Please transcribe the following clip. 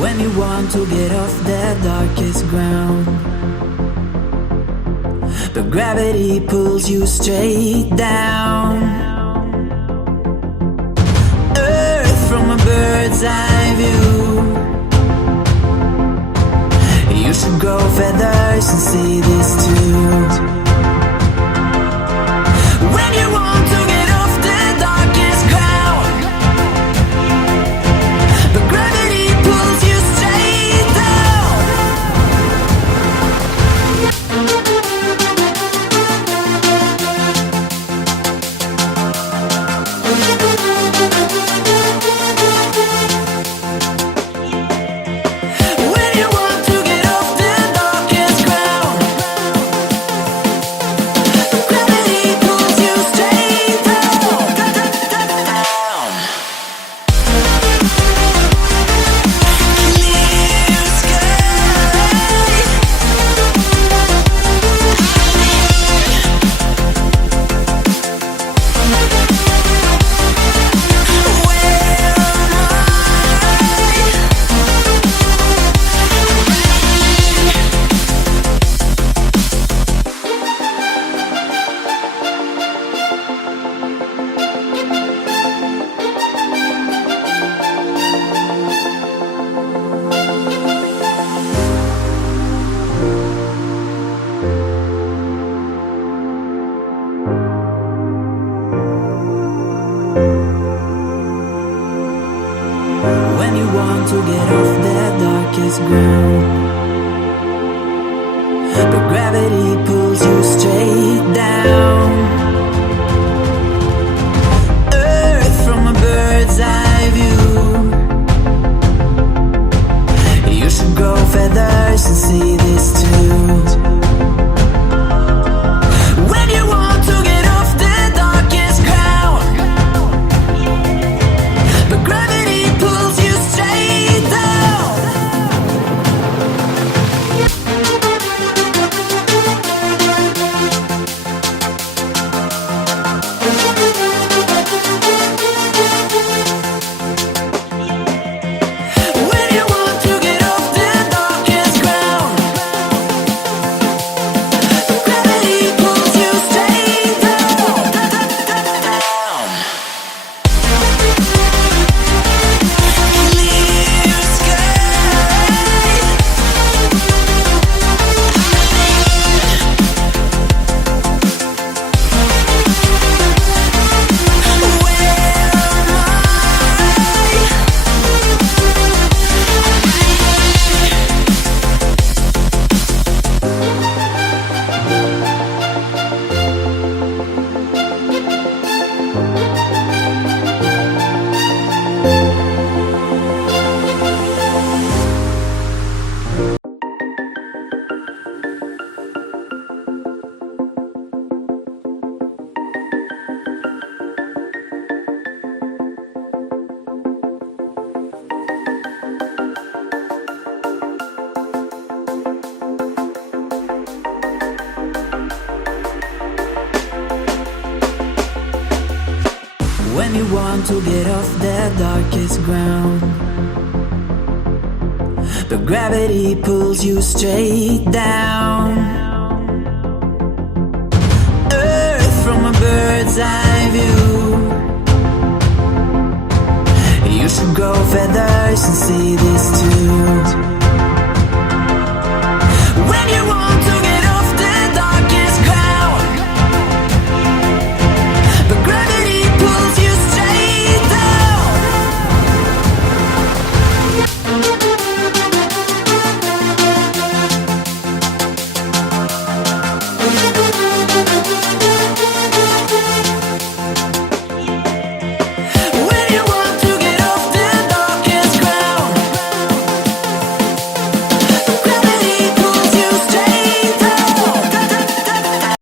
When you want to get off the darkest ground, but gravity pulls you straight down. Earth from a bird's eye view. You should grow feathers and see this too. When you want to get off the darkest ground, but gravity pulls you straight down. When you want to get off the darkest ground, but gravity pulls you straight down. Clear sky. When you want to get off the darkest ground, but gravity pulls you straight down. Earth from a bird's eye view. You should grow feathers and see this too. When you want to get off the darkest ground, but gravity pulls you straight down. When you want to get off the darkest ground, but gravity pulls you straight down. Clear sky. When you want to get off the darkest ground, but gravity pulls you straight down. Earth from a bird's eye view. You should grow feathers and see this too. When you want